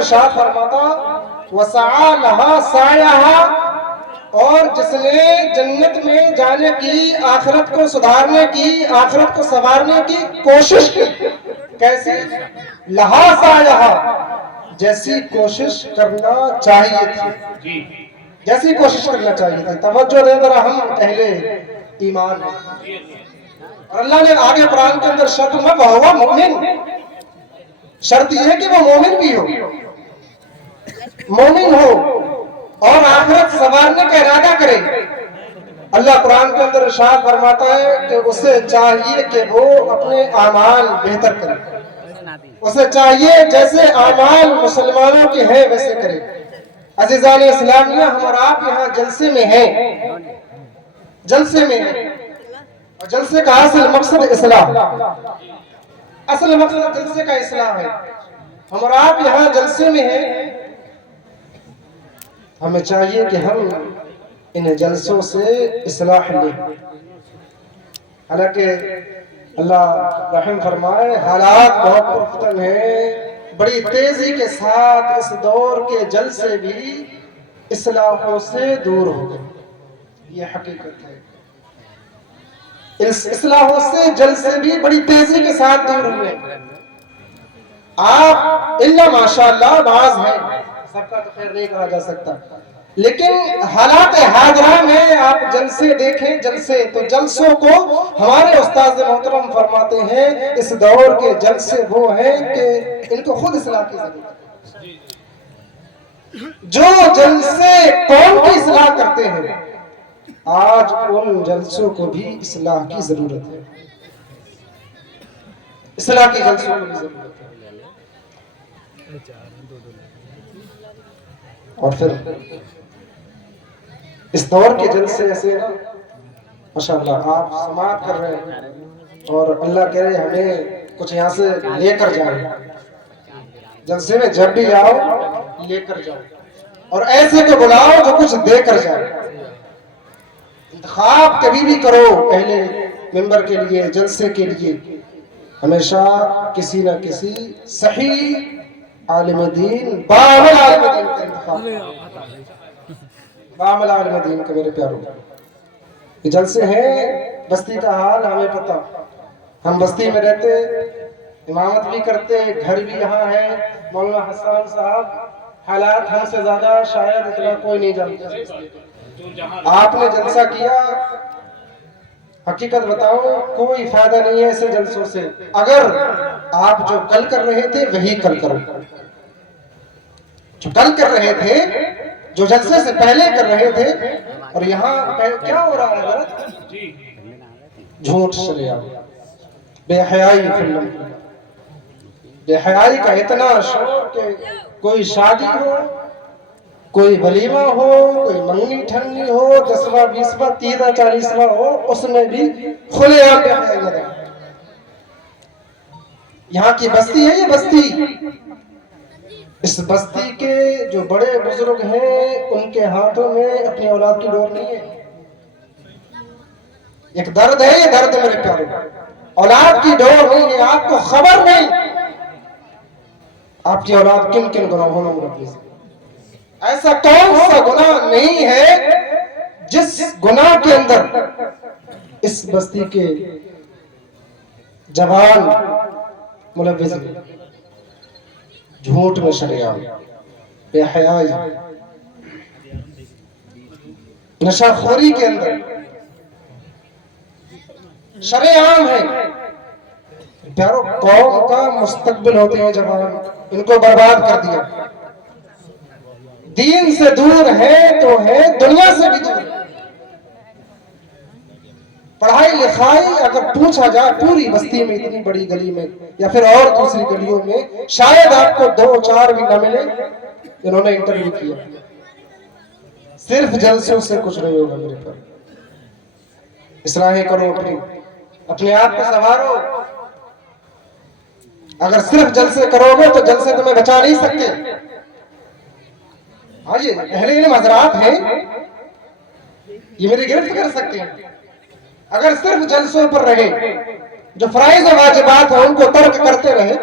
ارشاد فرماتا وسعى لها سعيها، اور جس نے جنت میں جانے کی، آخرت کو سدھارنے کی، آخرت کو سنوارنے کی کوشش کی، کیسی؟ لہا سعيها، جیسی کوشش کرنا چاہیے تھی، جیسی کوشش کرنا چاہیے تھی۔ توجہ دے ذرا، ہم اہل ایمان ہیں، اور اللہ نے آگے قرآن کے اندر شرط میں وہو مومن، شرط یہ ہے کہ وہ مومن بھی ہو، مومن ہو اور آخرت سنوارنے کا ارادہ کرے۔ اللہ قرآن کے اندر ارشاد فرماتا ہے کہ اسے چاہیے کہ وہ اپنے اعمال بہتر کرے، اسے چاہیے جیسے اعمال مسلمانوں کے ہیں ویسے کرے۔ عزیزان اسلامیہ، ہم اور آپ یہاں جلسے میں ہیں، جلسے میں ہیں، اور جلسے کا اصل مقصد اصلاح، اصل مقصد جلسے کا اصلاح ہے۔ ہم اور آپ یہاں جلسے میں ہیں، ہمیں چاہیے کہ ہم ان جلسوں سے اصلاح لیں۔ حالانکہ اللہ رحم فرمائے، حالات بہت پرفتن ہیں، بڑی تیزی کے ساتھ اس دور کے جلسے بھی اصلاحوں سے دور ہو گئے، یہ حقیقت ہے۔ اس اصلاحوں سے جلسے بھی بڑی تیزی کے ساتھ دور ہوئے۔ آپ اللہ ماشاءاللہ باز ہیں، سب کا تو خیر نہیں کہا جا سکتا، لیکن حالات حاضرہ میں آپ جلسے دیکھیں، جلسے تو جلسوں کو ہمارے استاد محترم فرماتے ہیں اس دور کے جلسے وہ ہیں کہ ان کو خود اصلاح کی ضرورت ہے۔ جو جلسے قوم کی اصلاح کرتے ہیں، آج ان جلسوں کو بھی اصلاح کی ضرورت ہے، اصلاح کی جلسوں کو بھی ضرورت ہے۔ اور پھر اس دور کے جلسے ایسے نا ماشاءاللہ آپ سماعت کر رہے ہیں، اور اللہ کہہ رہے ہمیں کچھ یہاں سے لے کر جائیں، جلسے میں جب بھی آؤ لے کر جاؤ، اور ایسے کو بلاؤ جو کچھ دے کر جائے۔ انتخاب کبھی بھی کرو اہل ممبر کے لیے، جلسے کے لیے، ہمیشہ کسی نہ کسی صحیح عالم دین، باعمل عالم دین کا انتخاب، باعمل عالم دین کا۔ میرے پیاروں، یہ جلسے ہیں، بستی کا حال ہمیں پتہ، ہم بستی میں رہتے، امامت بھی کرتے، گھر بھی یہاں ہے۔ مولانا حسان صاحب، حالات ہم سے زیادہ شاید اتنا کوئی نہیں جانتا۔ آپ نے جلسہ کیا، حقیقت بتاؤ کوئی فائدہ نہیں ہے ایسے جلسوں سے۔ اگر آپ جو کل کر رہے تھے وہی کل کرو، جو کل کر رہے تھے، جو جلسے سے پہلے کر رہے تھے، اور یہاں کیا ہو رہا ہے حضرت؟ جھوٹ شریعہ، بے حیائی، بے حیائی کا اتنا شور کہ کوئی شادی ہو، کوئی ولیمہ ہو، کوئی منگنی ٹھنڈی ہو، 10واں 20واں 30واں 40واں ہو، اس میں بھی کھلے عام بے حیائی نظر۔ یہاں کی بستی ہے، یہ بستی، اس بستی کے جو بڑے بزرگ ہیں ان کے ہاتھوں میں اپنی اولاد کی ڈور نہیں ہے۔ ایک درد ہے، یہ درد میرے پیارے، اولاد کی ڈور نہیں ہے۔ آپ کو خبر نہیں آپ کی اولاد کن کن گناہوں میں ملوث ہے۔ ایسا کون سا گناہ نہیں ہے جس گناہ کے اندر اس بستی کے جوان ملوث ہیں۔ جھوٹ میں شریعہ، بے حیائی، نشہ خوری کے اندر شرع عام ہے۔ پیارو، قوم کا مستقبل ہوتے ہیں جوان، ان کو برباد کر دیا، دین سے دور ہے تو ہے، دنیا سے بھی دور ہے۔ پڑھائی لکھائی اگر پوچھا جائے پوری بستی میں، اتنی بڑی گلی میں یا پھر اور دوسری گلیوں میں، شاید آپ کو 2-4 بھی نہ ملے جنہوں نے انٹرویو کیا۔ صرف جلسوں سے کچھ نہیں ہوگا میرے پر۔ اصلاحیں کرو، اپنے آپ کو سنوارو۔ اگر صرف جلسے کرو گے تو جلسے تمہیں بچا نہیں سکتے۔ ہاں، یہ اہل علم حضرات ہیں، یہ میری گرفت کر سکتے ہیں۔ اگر صرف جلسوں پر رہے، جو فرائض و واجبات ہیں ان کو ترک کرتے رہے،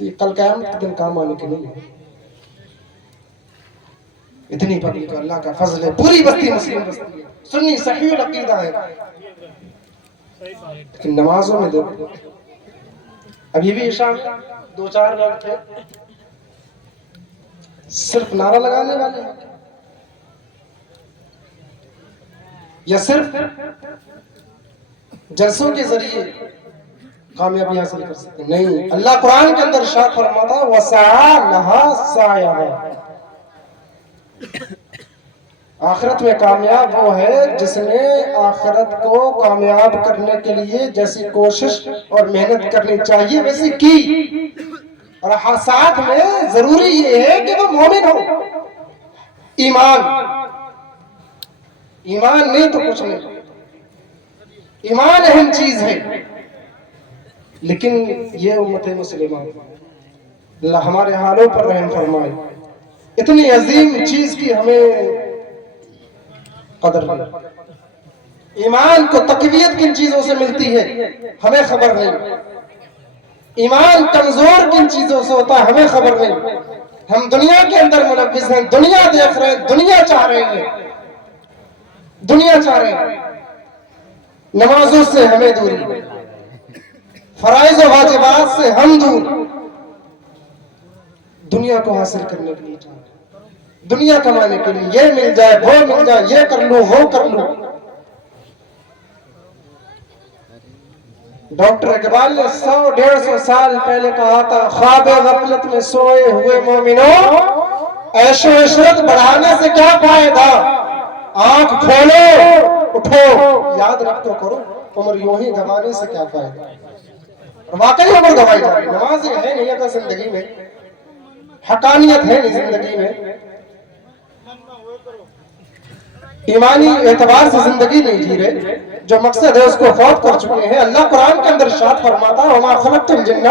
تو یہ کل قیامت کے دن کام آنے کے نہیں ہے. اتنی پبلک اللہ کا فضل ہے, پوری بستی مسلم بستی ہے, سنی صحیح العقیدہ ہے, لیکن نمازوں میں دیکھو ابھی بھی عشاء میں 2-4 لوگ تھے صرف نعرہ لگانے والے ہیں یا صرف جلسوں کے ذریعے کامیابی حاصل کر سکتے ہیں. نہیں, اللہ قرآن کے اندر ارشاد فرماتا ہے وَسَعَى لَهَا سَعْيَهَا, آخرت میں کامیاب وہ ہے جس نے آخرت کو کامیاب کرنے کے لیے جیسی کوشش اور محنت کرنی چاہیے ویسی کی, اور ساتھ میں ضروری یہ ہے کہ وہ مومن ہو. ایمان نہیں تو کچھ نہیں, ایمان اہم چیز ہے, لیکن یہ امت مسلمہ اللہ ہمارے حالوں پر رحم فرمائے. اتنی عظیم چیز کی ہمیں قدر نہیں, ایمان کو تقویت کن چیزوں سے ملتی ہے ہمیں خبر نہیں, ایمان کمزور کن چیزوں سے ہوتا ہے ہمیں خبر نہیں. ہم دنیا کے اندر ملوث ہیں, دنیا دیکھ رہے ہیں, دنیا چاہ رہے ہیں, دنیا چاہ رہے ہیں. نمازوں سے ہمیں دوری, فرائض و واجبات سے ہم دور, دنیا کو حاصل کرنے کے لیے چاہ رہے ہیں, دنیا کمانے کے لیے, یہ مل جائے وہ مل جائے, یہ کر لوں وہ کر لوں. ڈاکٹر اقبال نے 100-150 سال پہلے کہا تھا خواب غفلت میں سوئے ہوئے مومنوں, عیش و عشرت بڑھانے سے کیا فائدہ, آنکھ کھولو اٹھو یاد رکھ تو کرو, عمر یوں ہی گوانے سے کیا فائدہ. اور واقعی عمر گوائی جا رہی, نماز ہے نہیں اگر زندگی میں, حقانیت ہے نہیں زندگی میں, ایمانی اعتبار سے زندگی نہیں جی رہے, جو مقصد ہے اس کو فوت کر چکے ہیں. اللہ قرآن کے اندر ارشاد فرماتا ہے وَمَا خَلَقْتُ الْجِنَّ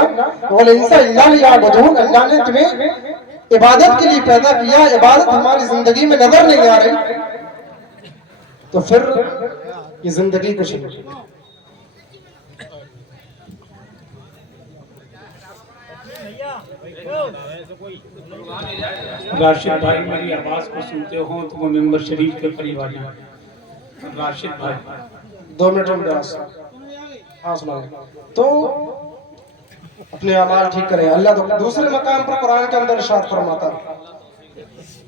وَالْإِنسَ إِلَّا لِيَعْبُدُونَ, اللہ نے تمہیں عبادت کے لیے پیدا کیا, عبادت ہماری زندگی میں نظر نہیں آ رہی تو پھر یہ زندگی کچھ نہیں. راشد بھائی میری آواز کو سنتے ہو تو وہ ممبر شریف کے قریب آ جائیں. راشد بھائی 2 منٹ میں بیاس ہاں سنائیں تو اپنے اعمال ٹھیک کریں. اللہ تو دوسرے مقام پر قرآن کے اندر ارشاد فرماتا ہے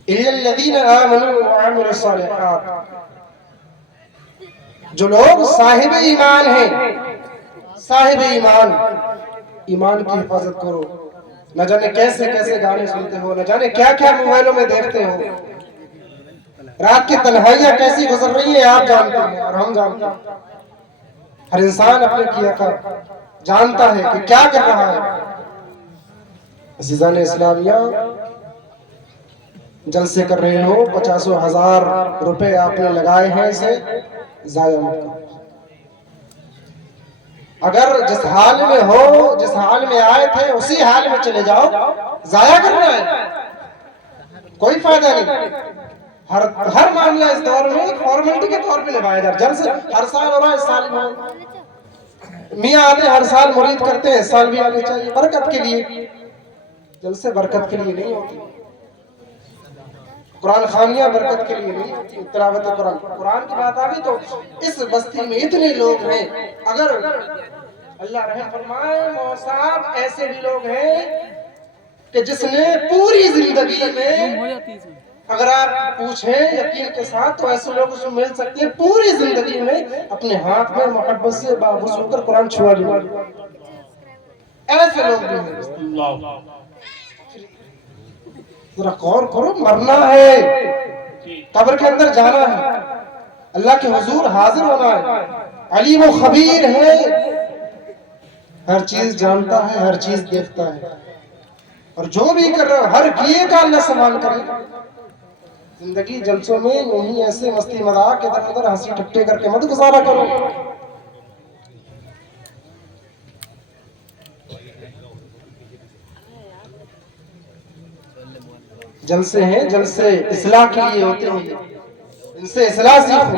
إِلَّا الَّذِينَ آمَنُوا وَعَمِلُوا الصَّالِحَاتِ, جو لوگ صاحب ایمان ہیں, صاحب ایمان, ایمان کی حفاظت کرو. نہ جانے کیسے کیسے گانے سنتے ہو, نہ جانے کیا کیا موبائلوں میں دیکھتے ہو, رات کی تنہائیاں کیسی گزر رہی ہیں آپ جانتے ہیں اور ہم جانتے ہیں. ہر انسان اپنے کیا کا جانتا ہے کہ کیا کر رہا ہے. عزیزان اسلامیہ, جلسے کر رہے ہو, 50,000 روپے آپ نے لگائے ہیں, اسے ضائع مت کرو. اگر جس حال میں ہو, جس حال میں آئے تھے اسی حال میں چلے جاؤ, ضائع کرنا ہے کوئی فائدہ نہیں. ہر معاملہ اس دور میں فارمیلٹی کے طور پہ نبھایا جا رہا ہے. جلسے ہر سال ہو رہا ہے, اس سال میں میاں آتے ہر سال مرید کرتے ہیں, اس سال بھی آنے چاہیے برکت کے لیے. جلسے برکت کے لیے نہیں ہوتی, قرآن خوانیاں برکت کے لیے نہیں ہوتی, تلاوت قرآن. قرآن کی بات آ گئی تو اس بستی میں اتنے لوگ ہیں, اگر اللہ رحم فرمائے صاحب ایسے بھی لوگ ہیں کہ جس نے پوری زندگی میں, اگر آپ پوچھیں یقین کے ساتھ تو ایسے لوگ اس میں مل سکتے ہیں, پوری زندگی میں اپنے ہاتھ میں محبت سے بابوس ہو کر قرآن چھوا لیا. ایسے لوگ بھی ہیں. ذرا غور کرو, مرنا ہے, قبر کے اندر جانا ہے, اللہ کے حضور حاضر ہونا ہے. علیم و خبیر ہے, ہر چیز جانتا ہے, ہر چیز دیکھتا ہے, اور جو بھی کر رہا ہے ہر کیے کا اللہ سوال کرے. زندگی جلسوں میں نہیں ایسے مستی مذاق ادھر ادھر ہنسی ٹھٹے کر کے مت گزارا کرو. جلسے ہیں, جلسے اصلاح کے لیے ہوتے ہیں, ان سے اصلاح سیکھو.